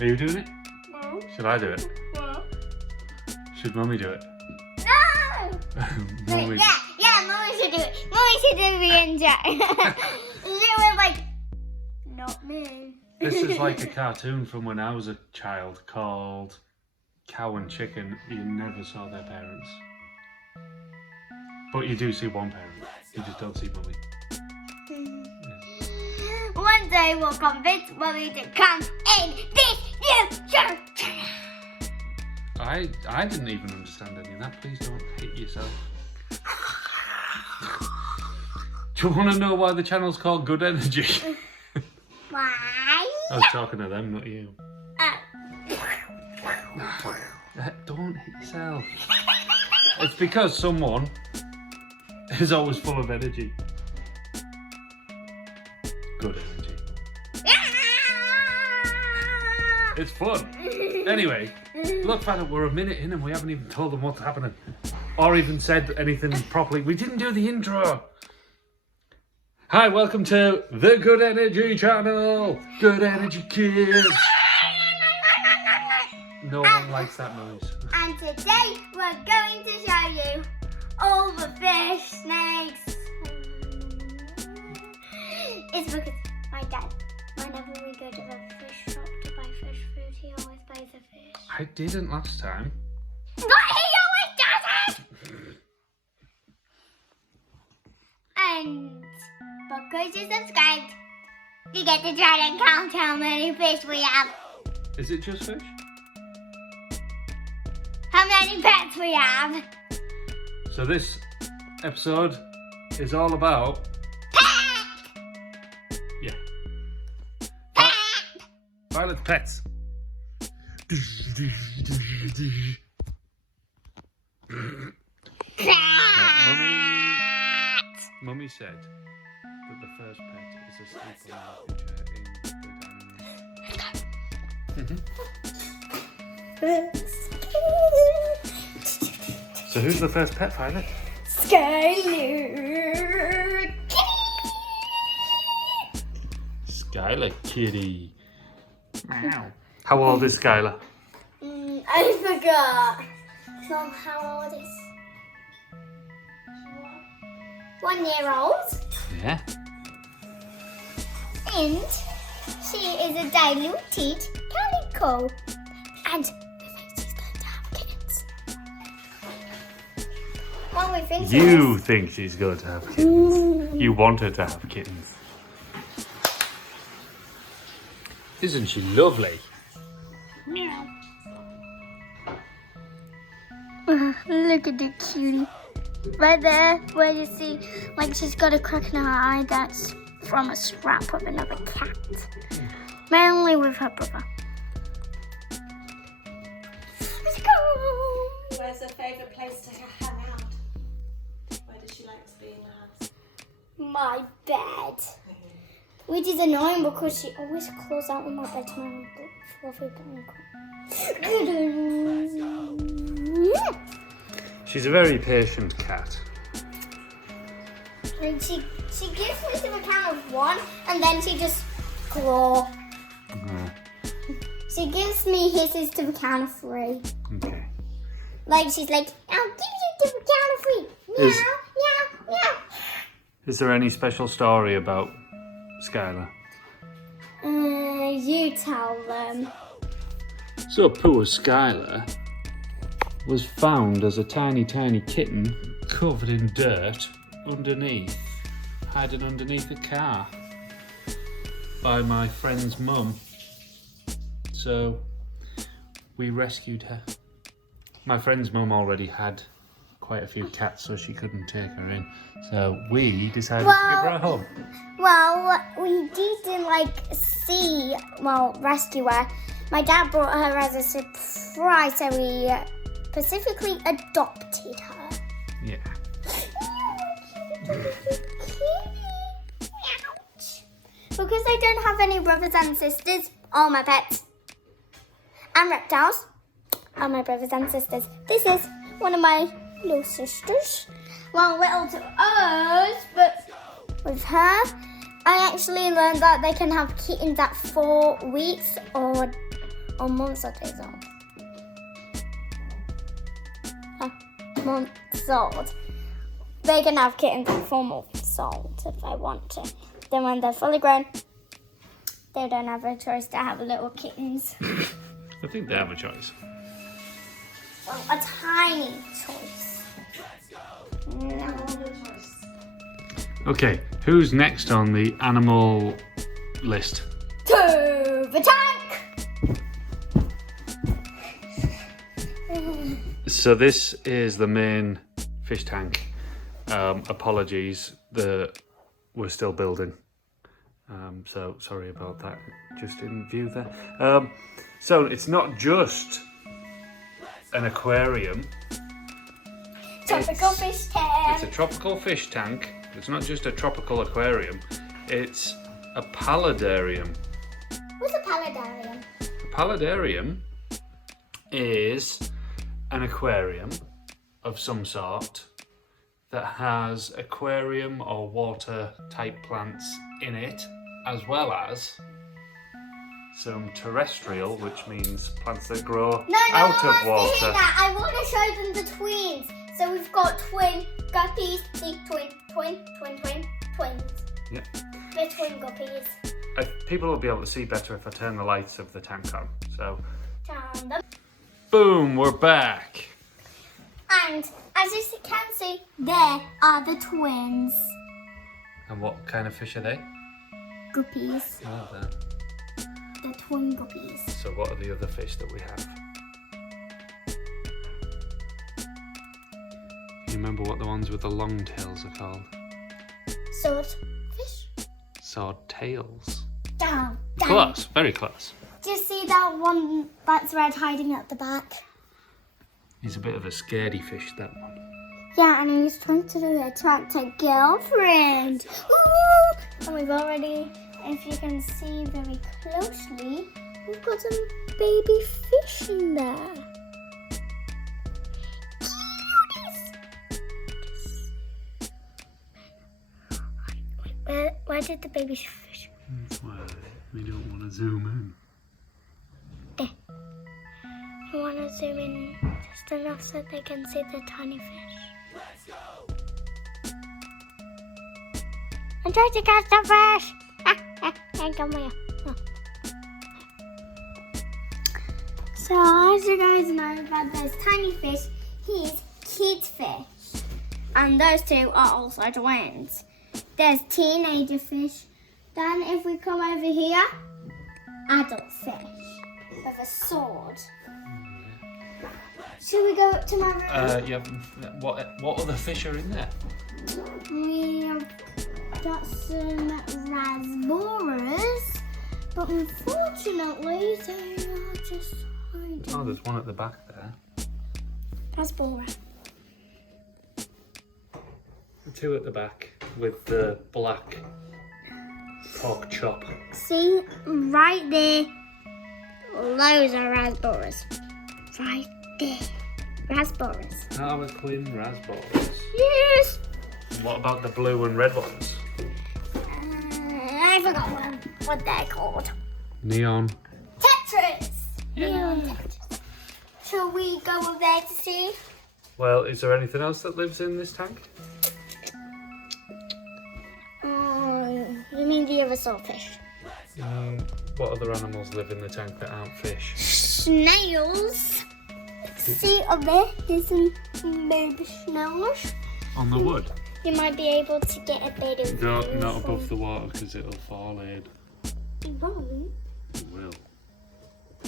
Are you doing it? No. Should I do it? No. Should Mummy do it? No. Mummy. Yeah, Mummy should do it. Mummy should do the intro. She was like, not me. This is like a cartoon from when I was a child called Cow and Chicken. You never saw their parents. But you do see one parent. You just don't see Mummy. One day we'll convince Mummy to come in this new church. I didn't even understand any of that. Please don't hit yourself. Do you want to know why the channel's called Good Energy? Why? I was talking to them, not you. Don't hit yourself. It's because someone is always full of energy. Good energy. It's fun. Anyway, look, Vanna, we're a minute in and we haven't even told them what's happening. Or even said anything properly. We didn't do the intro. Hi, welcome to the Good Energy channel. Good Energy Kids. No one likes that noise. And today we're going to show you all the fish, snakes. It's because my dad, whenever we go to the fish shop to buy fish food, he always buys a fish. I didn't last time. But he always does it! And because you're subscribed, you get to try and count how many fish we have. Is it just fish? How many pets we have. So this episode is all about... Yeah. Violet's pets. Mummy said that the first pet is asleep on the picture in the dining room. So who's the first pet, Violet? Skylar. Skylar kitty. Meow. How old is Skylar? I forgot. Mom, how old is? 1 year old. Yeah. And she is a diluted calico. And she's going to have kittens. Well, we think so. You think she's going to have kittens. You want her to have kittens. Isn't she lovely? Meow. Look at the cutie. Right there, where you see, like she's got a crack in her eye, that's from a scrap of another cat. Mainly with her brother. Let's go! Where's her favourite place to hang out? Where does she like being in the house? My bed. Which is annoying because she always closes out when my bed's my fluffy blanket. She's a very patient cat. And she gives me to a count of 1 and then she just claw. She gives me hisses to the count of 3. Okay. Like she's like, I'll give you to the count of 3. Meow, Is- meow, meow. Is there any special story about Skylar? You tell them. So poor Skylar was found as a tiny, tiny kitten covered in dirt underneath, hiding underneath a car by my friend's mum. So we rescued her. My friend's mum already had quite a few cats, so she couldn't take her in. So we decided to give her a home. Well, we didn't rescue her. My dad brought her as a surprise, so we specifically adopted her. Yeah. Because I don't have any brothers and sisters, all my pets and reptiles are my brothers and sisters. This is one of my little sisters. Well, little to us, but with her I actually learned that they can have kittens at 4 weeks or months or days old. Months old. They can have kittens at 4 months old if they want to. Then when they're fully grown, they don't have a choice to have little kittens. I think they have a choice. Well, a tiny choice. No. Okay, who's next on the animal list? To the tank! So this is the main fish tank. Apologies that we're still building. So sorry about that, just in view there. So it's not just an aquarium. Tropical fish tank. It's a tropical fish tank. It's not just a tropical aquarium. It's a paludarium. What's a paludarium? A paludarium is an aquarium of some sort that has aquarium or water type plants in it, as well as some terrestrial, which means plants that grow out of water. I want to show them the twins. So we've got twin guppies, the twins. Yeah. The twin guppies. People will be able to see better if I turn the lights of the tank on. So, Turn them. boom, we're back. And as you can see, there are the twins. And what kind of fish are they? Guppies. Oh, there. The twin guppies. So what are the other fish that we have? You remember what the ones with the long tails are called? Swordfish. Swordtails. Down. Close, very close. Do you see that one that's red hiding at the back? He's a bit of a scaredy fish, that one. Yeah, and he's trying to attract a girlfriend. Ooh! And we've already, if you can see very closely, we've got some baby fish in there. Where did the baby fish? That's why we don't want to zoom I want to zoom in just enough so they can see the tiny fish. Let's go! I'm trying to catch the fish! Come here. Oh. So, as you guys know about those tiny fish, he's kid fish. And those two are also twins. There's teenager fish. Then if we come over here, adult fish with a sword. Should we go up to my room? Yeah. What other fish are in there? We have got some raspberries, but unfortunately they are just hiding. Oh, there's one at the back there. Raspberry. Two at the back with the black pork chop. See, right there, loads of raspberries. Right there, raspberries. Harlequin raspberries. Yes! What about the blue and red ones? I forgot what they're called. Neon. Tetras! Neon tetras. Shall we go over there to see? Well, is there anything else that lives in this tank? You mean the other swordfish? What other animals live in the tank that aren't fish? Snails. See over there, there's some baby snails. On the wood? You might be able to get a bit of No, not above the water because it'll fall in. It won't. It will.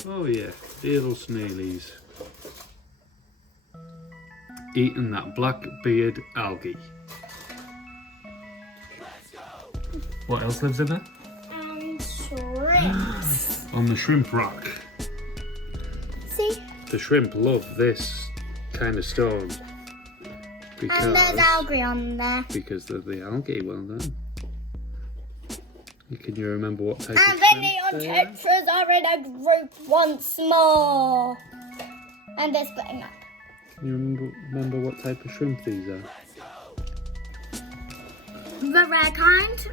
Oh yeah, little snailies. Eating that black-beard algae. What else lives in there? And shrimps. On the shrimp rock. See? The shrimp love this kind of stone. And there's algae on there. Because of the algae, well done. Can you remember what type And of the shrimp neon they are? tetras are in a group once more. And they're splitting up. Can you remember what type of shrimp these are? The red kind.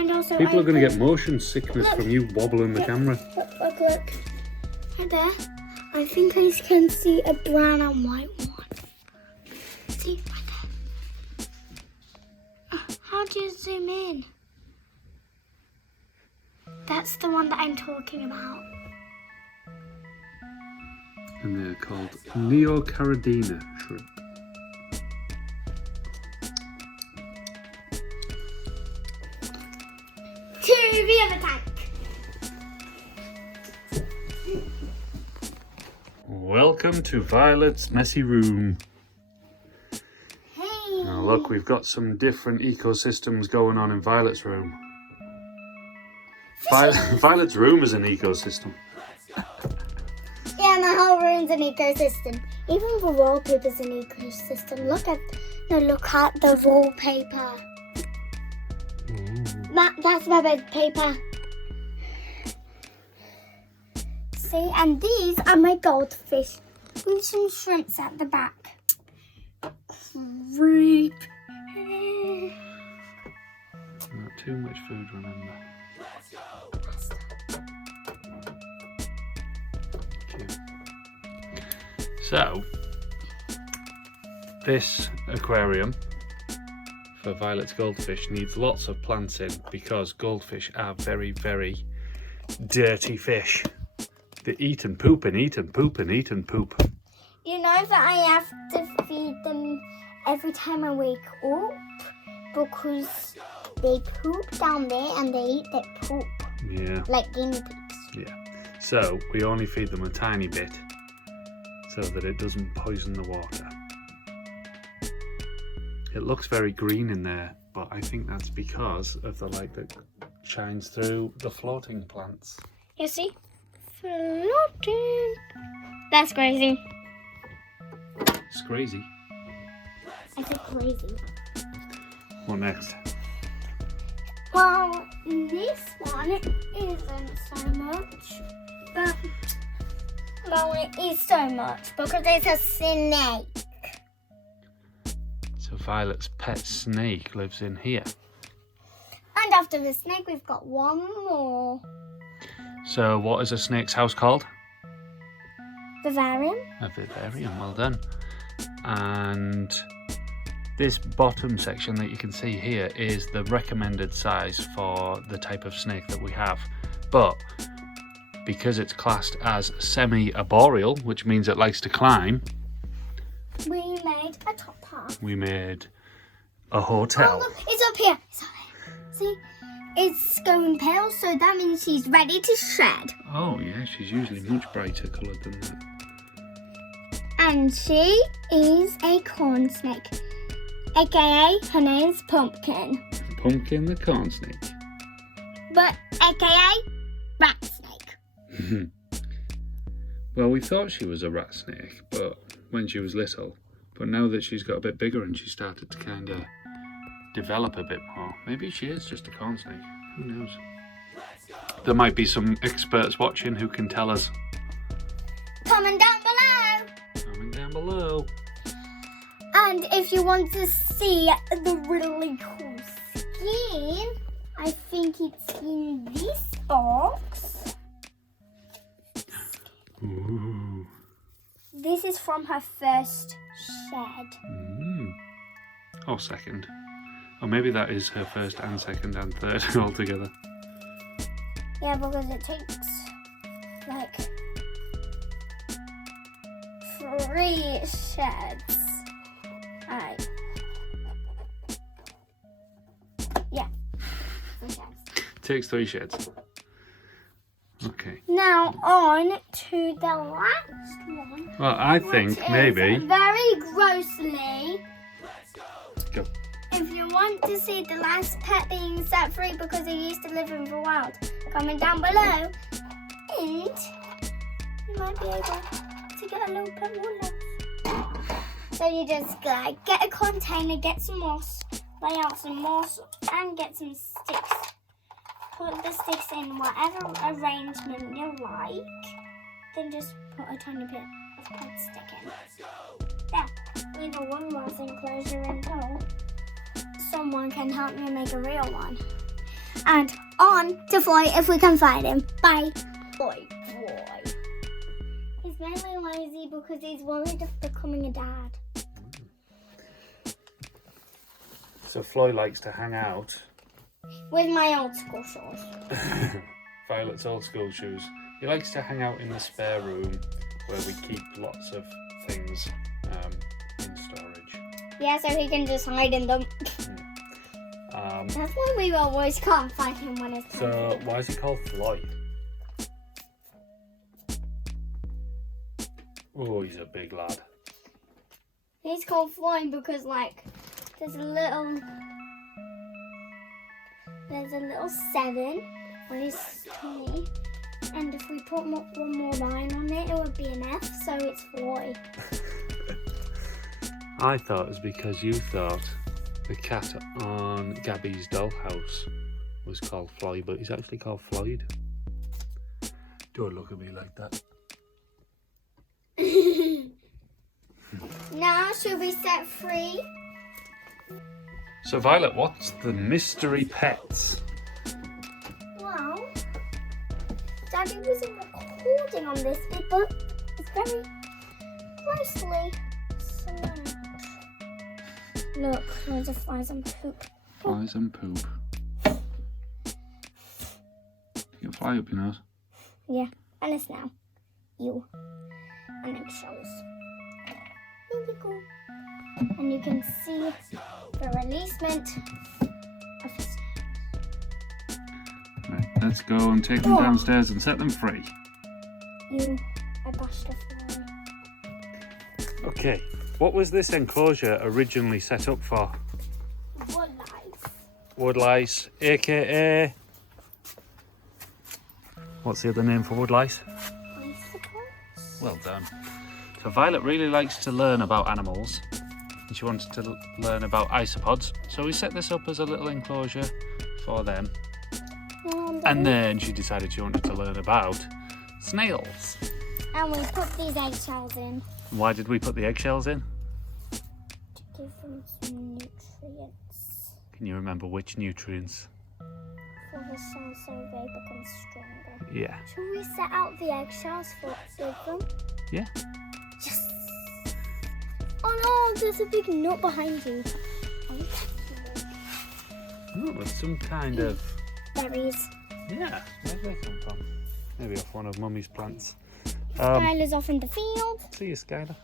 And also, People are going to get motion sickness Look. from you wobbling the camera. Look. Right there. I think I can see a brown and white one. See, right there. How do you zoom in? That's the one that I'm talking about. And they're called Neocaridina shrimp. To the other tank. Welcome to Violet's messy room. Hey. Now look, we've got some different ecosystems going on in Violet's room. Violet's room is an ecosystem. Yeah, my whole room's an ecosystem. Even the wallpaper's an ecosystem. Look at the wallpaper. That's my bed paper. See, and these are my goldfish with some shrimps at the back. Creep. Not too much food, remember. So, this aquarium for Violet's goldfish needs lots of plants in because goldfish are very, very dirty fish. They eat and poop and eat and poop and eat and poop. You know that I have to feed them every time I wake up because they poop down there and they eat their poop Yeah, like guinea pigs. yeah. So, we only feed them a tiny bit so that it doesn't poison the water. It looks very green in there, but I think that's because of the light that shines through the floating plants. You see? Floating. That's crazy. It's crazy. I said crazy. What next? Well, this one isn't so much, but well, it is so much because it's a snake. So Violet's pet snake lives in here. And after the snake, we've got one more. So what is a snake's house called? Vivarium. A vivarium, well done. And this bottom section that you can see here is the recommended size for the type of snake that we have. But because it's classed as semi-arboreal, which means it likes to climb, We made a top part. we made a Oh, hotel. look, it's up here. It's up here. See? It's going pale, so that means she's ready to shed. Oh yeah, she's usually much brighter coloured than that. And she is a corn snake, aka her name's Pumpkin, Pumpkin the corn snake. but aka rat snake. Well, we thought she was a rat snake, but when she was little. But now that she's got a bit bigger and she started to kind of develop a bit more, maybe she is just a corn snake. Who knows? There might be some experts watching who can tell us. Comment down below. Comment down below. And if you want to see the really cool skin, I think it's in this box. Ooh. This is from her first shed. Or second. Or maybe that is her first and second and third altogether. Yeah, because it takes like 3 sheds. Alright. Yeah. 3 sheds. Takes 3 sheds. Okay. Now on to the last one. Well, I think which maybe. is very grossly. Go. If you want to see the last pet being set free because he used to live in the wild, comment down below, and you might be able to get a little pet one. So you just get a container, get some moss, lay out some moss, and get some sticks. Put the sticks in whatever arrangement you like. Then just put a tiny bit of pet stick in. There, leave a one last enclosure until someone can help me make a real one. and on to Floyd if we can find him. Bye. Boy. He's mainly lazy because he's worried of becoming a dad. So Floyd likes to hang out. With my old school shoes. Violet's old school shoes. He likes to hang out in the spare room where we keep lots of things in storage. Yeah, so he can just hide in them. That's why we always can't find him when it's time. So why is he called Floyd? Oh, he's a big lad. He's called Floyd because, like, there's a little 7 on his tummy, and if we put one more line on it, it would be an F, so it's Floyd. I thought it was because you thought the cat on Gabby's dollhouse was called Floyd, but he's actually called Floyd. Don't look at me like that. Now she'll be set free. So Violet, what's the mystery pets? Well, Daddy wasn't recording on this bit, but it's very closely selected. Look, there's a flies and poop. Flies and poop. You can fly up your nose. Yeah, and it's now you and eggshells. Here we go. And you can see the releasement of his. Right, let's go and take them downstairs and set them free. I bashed a fly. Okay, what was this enclosure originally set up for? Wood lice. Wood lice, aka... What's the other name for wood lice? Icicles. Well done. So Violet really likes to learn about animals, and she wanted to learn about isopods, so we set this up as a little enclosure for them. And then she decided she wanted to learn about snails. And we put these eggshells in Why did we put the eggshells in? to give them some nutrients Can you remember which nutrients? for the shell so they become stronger. Yeah. Should we set out the eggshells for them? Yeah. Yes! Oh no, there's a big nut behind you. Oh, it's some kind of... Berries. Yeah, where do they come from? Maybe off one of Mummy's plants. Skylar's off in the field. See you, Skylar.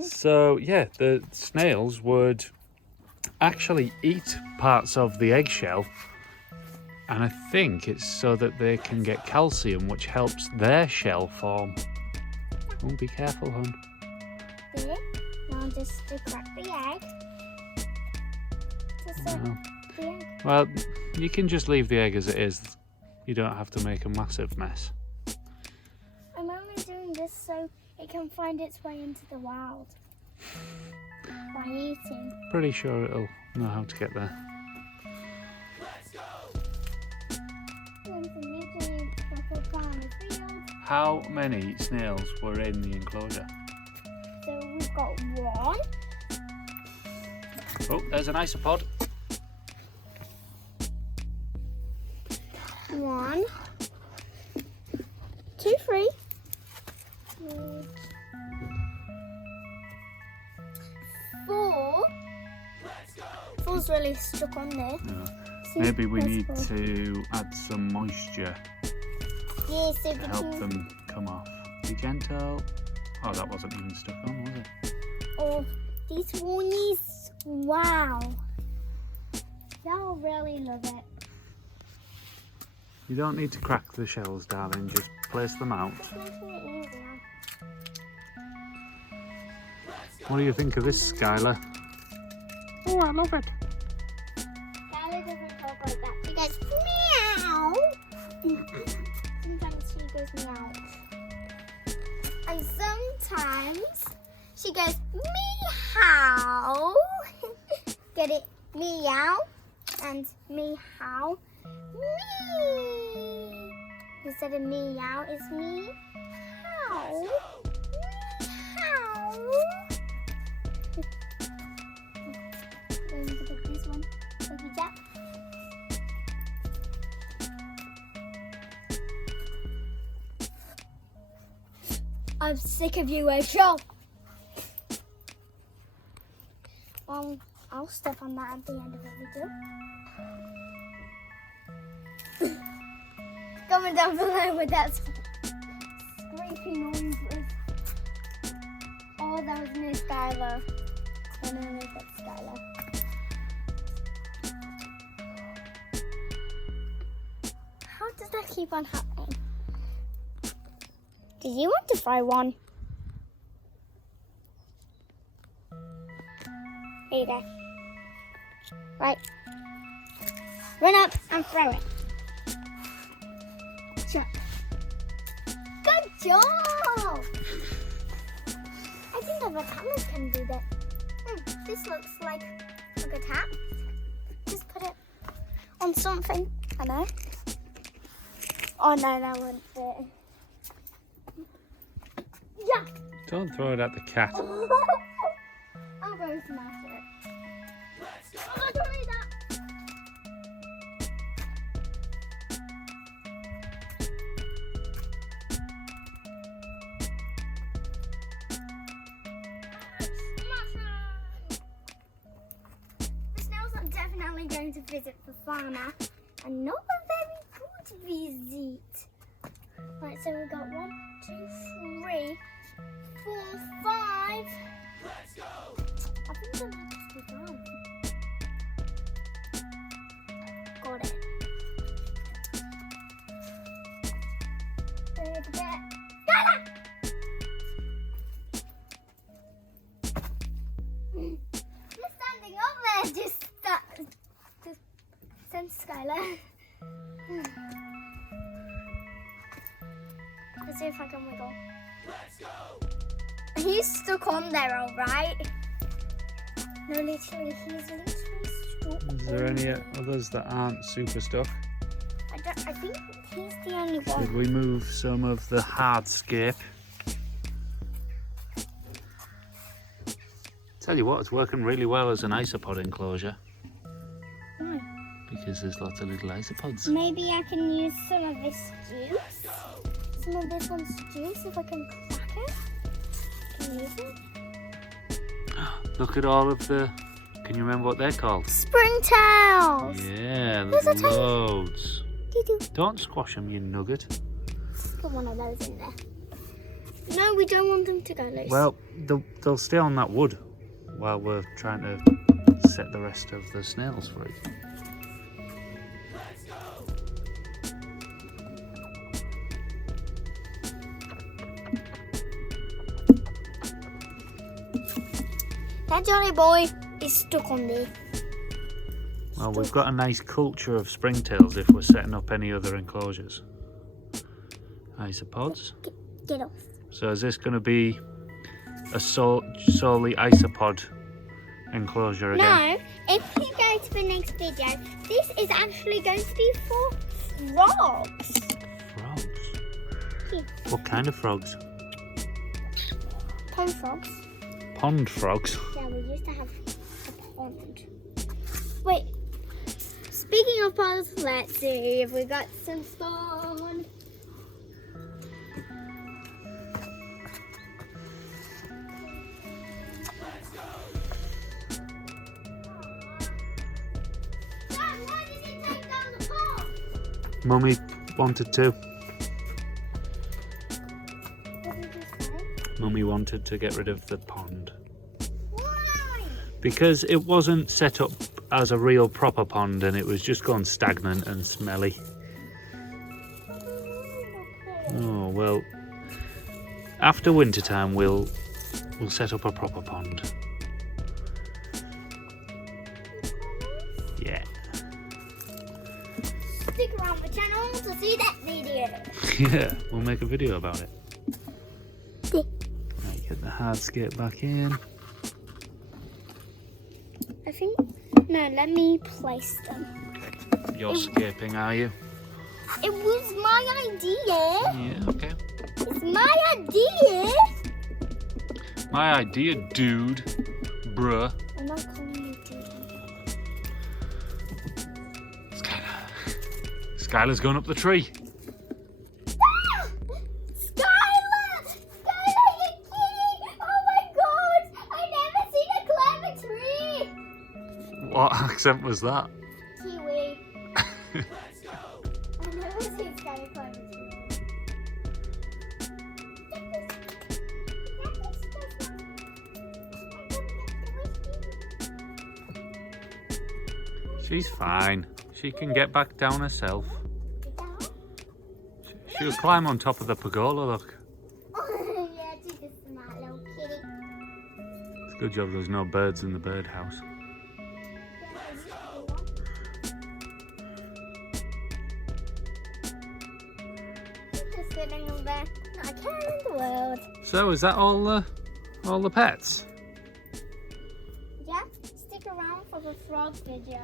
So, yeah, the snails would actually eat parts of the eggshell, and I think it's so that they can get calcium, which helps their shell form. Oh, be careful, hon. There. Now just to crack the egg. Just set No. the egg. Well, you can just leave the egg as it is. You don't have to make a massive mess. I'm only doing this so it can find its way into the wild by eating. Pretty sure it'll know how to get there. There's a nutrient purple down the field. How many snails were in the enclosure? So we've got 1. Oh, there's an isopod. 1, 2, 3. 4. 4's really stuck on there. See, Maybe we that's need 4. to add some moisture Yeah, so to we help can. them come off. Be gentle. Oh, that wasn't even stuck on, was it? Oh, these warnies. Wow. They'll really love it. You don't need to crack the shells, darling. Just place them out. It's making it easier. What do you think of this, Skylar? Oh, I love it. Skylar doesn't talk like that. She goes meow. Sometimes she goes meow. And sometimes she goes meow. Get it? Meow and meow. Me. Instead of meow, it's meow. Meow. Going to put this one. Cookie Jack. I'm sick of you, Rachel. Well, I'll step on that at the end of the video. Comment down below with that scraping noises. Oh, that was near Skylar. I know we got Skylar. How does that keep on happening? Do you want to fry one? Here you go. Right. Run up and throw it. Jump. Good job! I think other cameras can do that. This looks like a good hat. Just put it on something. I know. Oh no, that wouldn't fit. Yeah! Don't throw it at the cat. I'll throw some after it. Oh, don't eat that! The snails are definitely going to visit the farmer, and not a very good visit. Right, so we've got 1, 2, 3, 4, 5. Let's go! I think there might just be 5. Got it. Big bit. Got it! You're standing up there, just send Skylar. Let's see if I can wiggle. Let's go! He's stuck on there, alright? No, literally, he's literally stuck. Is there any others that aren't super stuck? I think he's the only one. Should we move some of the hardscape? Tell you what, it's working really well as an isopod enclosure. Why? Because there's lots of little isopods. Maybe I can use some of this juice. Some of this one's juice, if I can crack it. Can you use it? Look at all of the... Can you remember what they're called? Springtails! Yeah, There's a there's tiny- loads. Doo-doo. Don't squash them, you nugget. Put one of those in there. No, we don't want them to go loose. Well, they'll stay on that wood while we're trying to set the rest of the snails free. That jolly boy is stuck on there. Well, we've got a nice culture of springtails if we're setting up any other enclosures. Isopods. Get off. So is this going to be a solely isopod enclosure again? No, if we go to the next video, this is actually going to be for frogs. Frogs? Yeah. What kind of frogs? Pond frogs. Pond frogs? Yeah, we used to have a pond. Wait, speaking of ponds, let's see if we got some spawn. Dad, why did you take down the pond? Mummy wanted to. What did you say? Mummy wanted to get rid of the pond. Why? Because it wasn't set up as a real proper pond and it was just gone stagnant and smelly. Oh, well, after winter time we'll set up a proper pond. Yeah. Stick around the channel to see that video. Yeah, we'll make a video about it. Right, get the hardscape back in. I think, no, let me place them. You're scaping, are you? It was my idea. Yeah, okay. It's my idea. My idea, dude. Bruh. I'm not calling you dude. Skylar's going up the tree. Ah! Skylar! Skylar, What accent was that? Kiwi. I never seen Sky climb a tree. She's fine. She can get back down herself. She'll climb on top of the pergola, look. Yeah, she's a smart little kitty. It's a good job there's no birds in the birdhouse. Just sitting over there. Not a care in the world. So is that all the pets? Yeah, stick around for the frog video.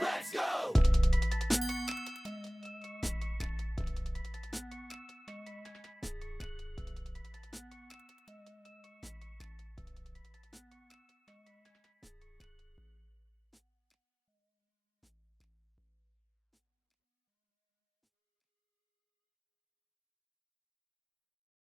Let's go!